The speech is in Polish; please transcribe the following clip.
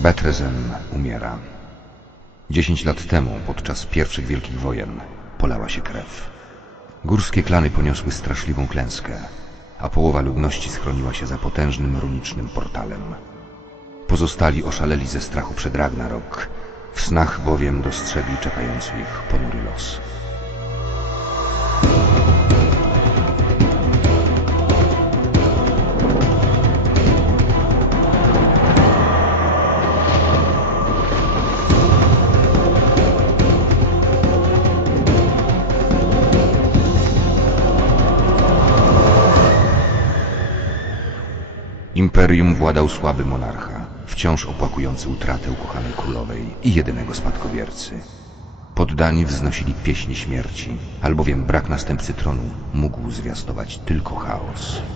Betrezem umiera. Dziesięć lat temu, podczas pierwszych wielkich wojen, polała się krew. Górskie klany poniosły straszliwą klęskę, a połowa ludności schroniła się za potężnym runicznym portalem. Pozostali oszaleli ze strachu przed Ragnarok, w snach bowiem dostrzegli czekający ich ponury los. Imperium władał słaby monarcha, wciąż opłakujący utratę ukochanej królowej i jedynego spadkobiercy. Poddani wznosili pieśni śmierci, albowiem brak następcy tronu mógł zwiastować tylko chaos.